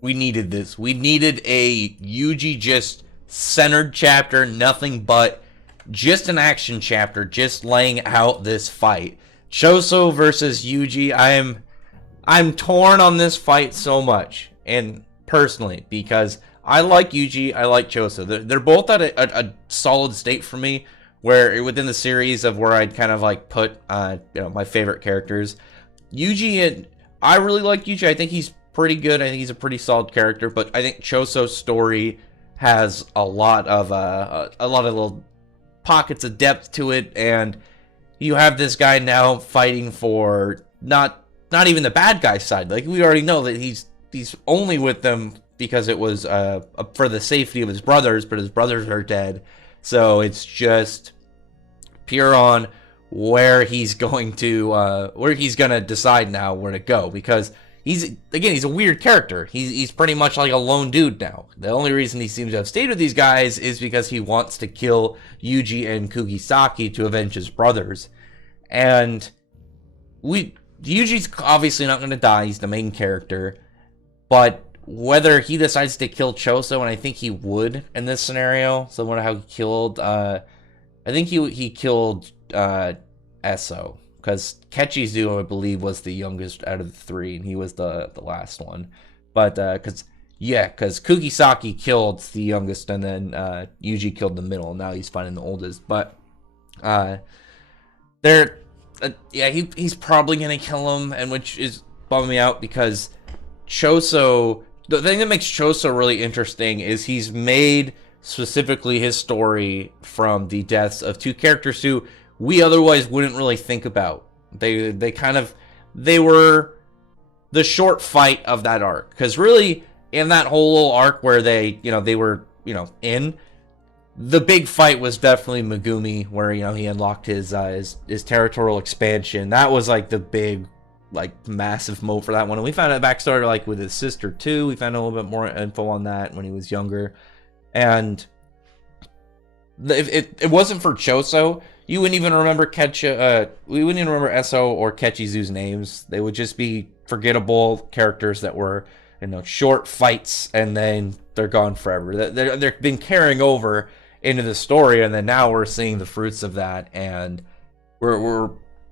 We needed this. We needed a Yuji just centered chapter, nothing but just an action chapter, just laying out this fight. Choso versus Yuji. I'm torn on this fight so much, and personally, because I like Yuji, I like Choso. They're both at a solid state for me, where within the series of where I'd kind of like put my favorite characters. Yuji, and I really like Yuji. I think he's pretty good. I think he's a pretty solid character, but I think Choso's story has a lot of little pockets of depth to it, and you have this guy now fighting for not even the bad guy side. Like, we already know that he's only with them because it was for the safety of his brothers, but his brothers are dead. So it's just pure on where he's going to decide now where to go, because he's a weird character. He's pretty much like a lone dude now. The only reason he seems to have stayed with these guys is because he wants to kill Yuji and Kugisaki to avenge his brothers. And Yuji's obviously not going to die. He's the main character. But whether he decides to kill Choso, and I think he would in this scenario, similar to how he killed, I think he killed Eso, because Kechizu, I believe, was the youngest out of the three, and he was the last one. But because Kugisaki killed the youngest, and then Yuji killed the middle, and now he's finding the oldest. But he's probably gonna kill him, and which is bumming me out, because Choso. The thing that makes Choso really interesting is he's made specifically his story from the deaths of two characters who we otherwise wouldn't really think about. They were the short fight of that arc, because really in that whole little arc where they were in, the big fight was definitely Megumi, where he unlocked his territorial expansion. That was like the big, like, massive moment for that one. And we found out backstory like with his sister too. We found a little bit more info on that when he was younger. And if it wasn't for Choso, you wouldn't even remember we wouldn't even remember Eso or Kechizu's names. They would just be forgettable characters that were short fights, and then they're gone forever. They've been carrying over into the story, and then now we're seeing the fruits of that, and we're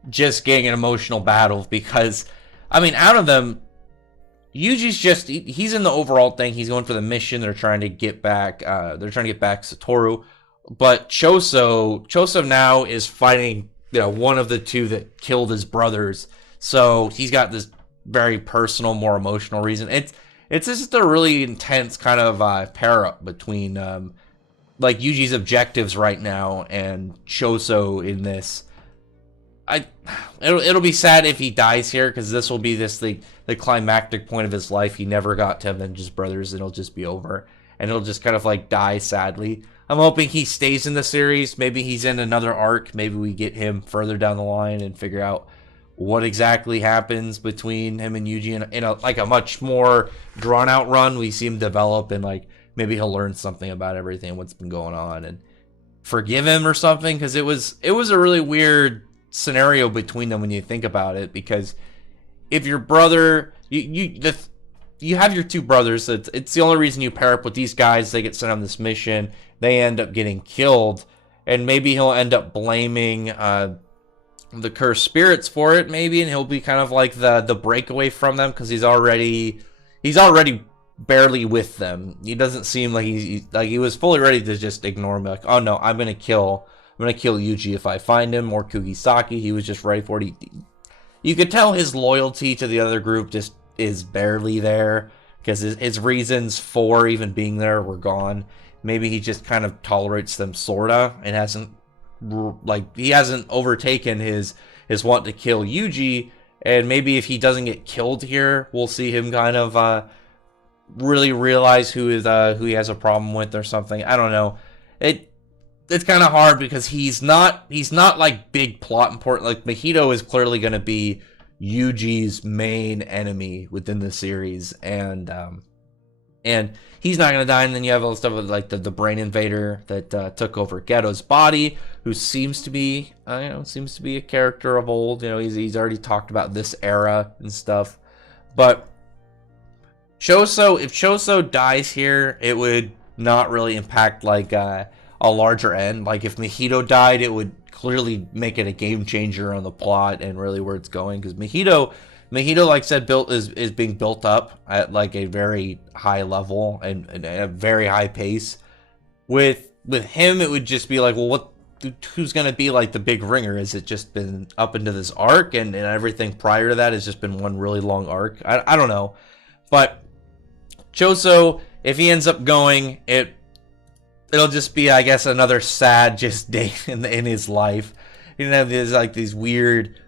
just getting an emotional battle, because out of them, Yuji's just he's in the overall thing. He's going for the mission. They're trying to get back Satoru, but Choso now is fighting one of the two that killed his brothers. So he's got this very personal, more emotional reason. It's just a really intense kind of pair up between like Yuji's objectives right now and Choso in this. It'll be sad if he dies here, because this will be the climactic point of his life. He never got to avenge his brothers, and it'll just be over, and it'll just kind of like die sadly. I'm hoping he stays in the series. Maybe he's in another arc. Maybe we get him further down the line and figure out what exactly happens between him and Yuji in a much more drawn out run. We see him develop, and like maybe he'll learn something about everything, what's been going on, and forgive him or something, because it was a really weird scenario between them when you think about it. Because if your brother, you have your two brothers, it's the only reason you pair up with these guys. They get sent on this mission, they end up getting killed, and maybe he'll end up blaming the cursed spirits for it, maybe, and he'll be kind of like the breakaway from them, because he's already barely with them. He doesn't seem like he was fully ready to just ignore him, like, oh no, I'm gonna kill Yuji if I find him, or Kugisaki. He was just ready for it. You could tell his loyalty to the other group just is barely there, because his reasons for even being there were gone. Maybe he just kind of tolerates them, sorta, and hasn't overtaken his want to kill Yuji. And maybe if he doesn't get killed here, we'll see him kind of really realize who he has a problem with or something. I don't know. It's kind of hard, because he's not like big plot important. Like, Mahito is clearly going to be Yuji's main enemy within the series, and he's not going to die. And then you have all the stuff with like the brain invader that took over Geto's body, who seems to be a character of old. He's already talked about this era and stuff. But Choso, if Choso dies here, it would not really impact like a larger end. Like if Mahito died, it would clearly make it a game changer on the plot and really where it's going. Because Mahito, like I said, is being built up at like a very high level and at a very high pace. With him, it would just be like, well, who's gonna be like the big ringer? Has it just been up into this arc, and everything prior to that has just been one really long arc? I don't know, but Choso, if he ends up going, it'll just be, I guess, another sad just day in his life. You know, there's like these weird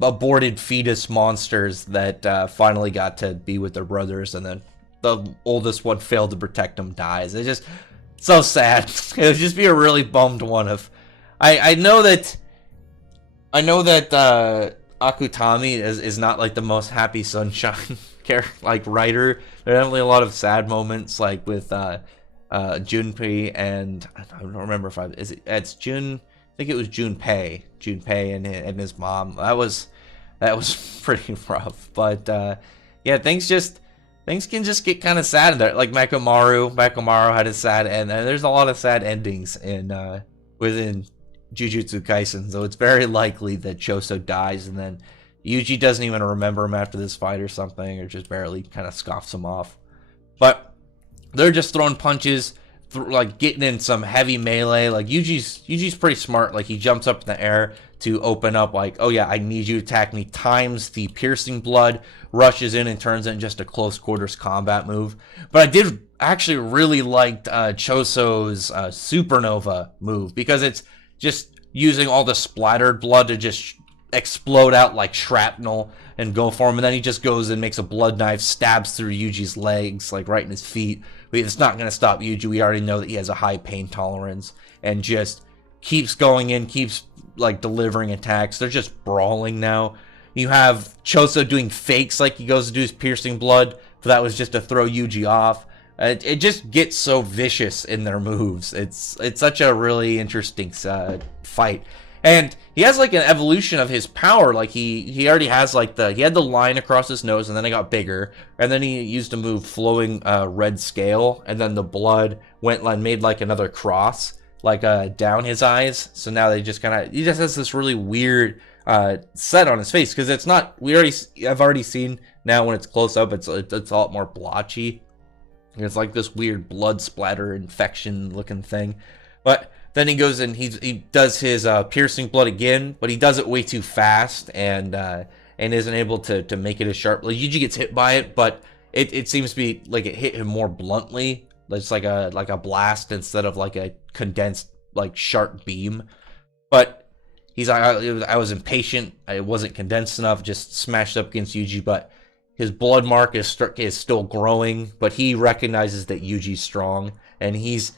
aborted fetus monsters that finally got to be with their brothers, and then the oldest one failed to protect them, dies. It's just so sad. It would just be a really bummed one. I know that Akutami is not like the most happy sunshine like writer. There are definitely a lot of sad moments, like with Junpei, and I don't remember if it's Jun. I think it was Junpei and his mom. That was pretty rough. But yeah, things can just get kind of sad in there. Like Makomaru had a sad end, and there's a lot of sad endings within Jujutsu Kaisen. So it's very likely that Choso dies, and then Yuji doesn't even remember him after this fight or something, or just barely kind of scoffs him off. But they're just throwing punches, like getting in some heavy melee. Like Yuji's pretty smart. Like he jumps up in the air to open up, like, oh yeah, I need you to attack me, times the piercing blood, rushes in and turns it into just a close quarters combat move. But I did actually really liked Choso's supernova move, because it's just using all the splattered blood to just explode out like shrapnel and go for him, and then he just goes and makes a blood knife, stabs through Yuji's legs, like right in his feet. But it's not going to stop Yuji. We already know that he has a high pain tolerance, and just keeps going in, keeps like delivering attacks. They're just brawling now. You have Choso doing fakes, like he goes to do his piercing blood, but that was just to throw Yuji off. It just gets so vicious in their moves. It's such a really interesting fight. And he has like an evolution of his power. Like he already has like he had the line across his nose, and then it got bigger, and then he used a move flowing red scale, and then the blood went and made like another cross like down his eyes. So now he just has this really weird set on his face, because it's not, I've already seen now when it's close up, it's a lot more blotchy. It's like this weird blood splatter infection looking thing. But then he goes and he does his piercing blood again, but he does it way too fast, and isn't able to make it as sharp. Like Yuji gets hit by it, but it seems to be like it hit him more bluntly. It's like a blast instead of like a condensed like sharp beam. But he's like, I was impatient. It wasn't condensed enough. Just smashed up against Yuji, but his blood mark is still growing. But he recognizes that Yuji's strong, and he's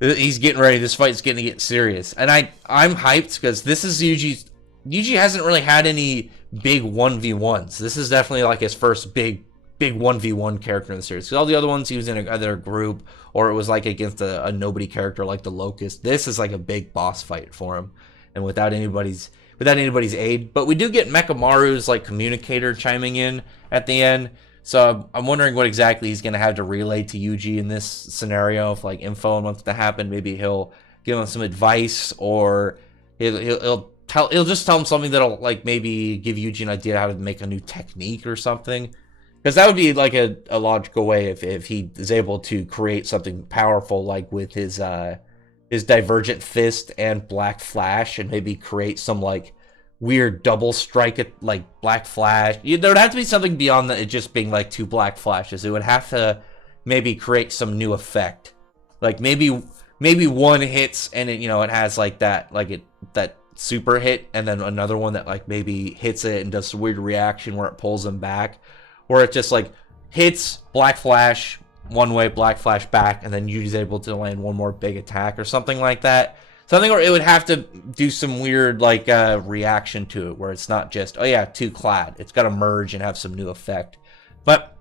getting ready. This fight's going to get serious, and I'm hyped, because this is Yuji hasn't really had any big 1v1s. This is definitely like his first big 1v1 character in the series. Because all the other ones he was in either a group, or it was like against a nobody character like the Locust. This is like a big boss fight for him, and without anybody's aid. But we do get Mekamaru's like communicator chiming in at the end. So I'm wondering what exactly he's going to have to relay to Yuji in this scenario, if like info on what's to happen. Maybe he'll give him some advice, or he'll just tell him something that'll like maybe give Yuji an idea how to make a new technique or something. Because that would be like a logical way if he is able to create something powerful, like with his Divergent Fist and Black Flash, and maybe create some like weird double strike at like Black Flash. There would have to be something beyond it just being like two Black Flashes. It would have to maybe create some new effect. Like maybe one hits and it has like that super hit, and then another one that like maybe hits it and does a weird reaction where it pulls him back. Or it just like hits Black Flash one way, Black Flash back, and then Yuji's able to land one more big attack or something like that. Something where it would have to do some weird like reaction to it, where it's not just, oh yeah, two clad. It's got to merge and have some new effect. But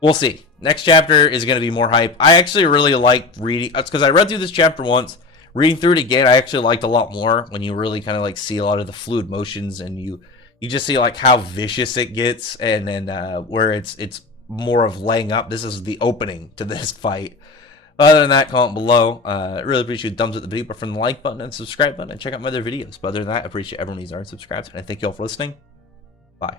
we'll see. Next chapter is going to be more hype. I actually really liked reading. That's because I read through this chapter once. Reading through it again, I actually liked a lot more when you really kind of like see a lot of the fluid motions, and you you just see like how vicious it gets, and then where it's more of laying up. This is the opening to this fight. Other than that, comment below. Really appreciate the thumbs up the video, but from the like button and subscribe button, and check out my other videos. But other than that, I appreciate everyone who's already subscribed, and I thank you all for listening. Bye.